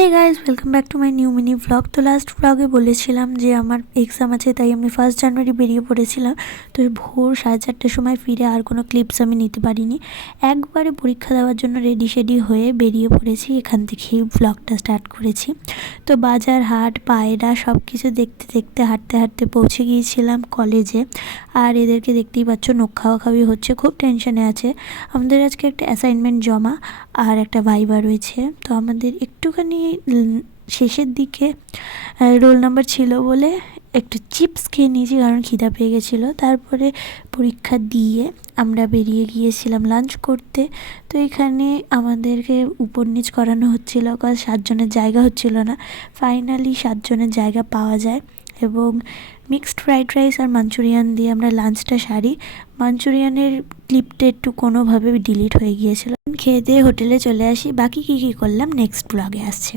Hey guys, welcome back to my new mini vlog. তো last ভ্লগে বলেছিলাম যে আমার এক্সাম আছে, তাই আমি 1 জানুয়ারি বেরিয়ে পড়েছিলাম। তো ভোর 4:30টার সময় ফিরে আর কোনো ক্লিপস আমি নিতে পারিনি। একবারে পরীক্ষা দেওয়ার জন্য রেডি হয়ে বেরিয়ে পড়েছি। এখান থেকেই ভ্লগটা স্টার্ট করেছি। তো বাজার হাট পায়রা সব কিছু দেখতে দেখতে হাঁটতে হাঁটতে পৌঁছে গিয়েছিলাম কলেজে। আর এদেরকে দেখতেই পাচ্ছ, নখ খাওয়াখাওয়ি হচ্ছে, খুব টেনশনে আছে। আমাদের আজকে একটা অ্যাসাইনমেন্ট জমা আর একটা ভাইবা রয়েছে। তো আমাদের একটুখানি শেষের দিকে রোল নাম্বার ছিল বলে একটু চিপস খেয়ে নিয়েছি, কারণ খিদা পেয়ে গেছিলো। তারপরে পরীক্ষা দিয়ে আমরা বেরিয়ে গিয়েছিলাম লাঞ্চ করতে। তো এখানে আমাদেরকে উপর নিচ করানো হচ্ছিলো, কারণ 7 জনের জায়গা হচ্ছিল না। ফাইনালি 7 জনের জায়গা পাওয়া যায় এবং মিক্সড ফ্রাইড রাইস আর মাঞ্চুরিয়ান দিয়ে আমরা লাঞ্চটা সারি। মাঞ্চুরিয়ানের ক্লিপটা একটু কোনোভাবে ডিলিট হয়ে গিয়েছিল। খেয়ে দিয়ে হোটেলে চলে আসি। বাকি কী করলাম নেক্সট ব্লগে আসছে।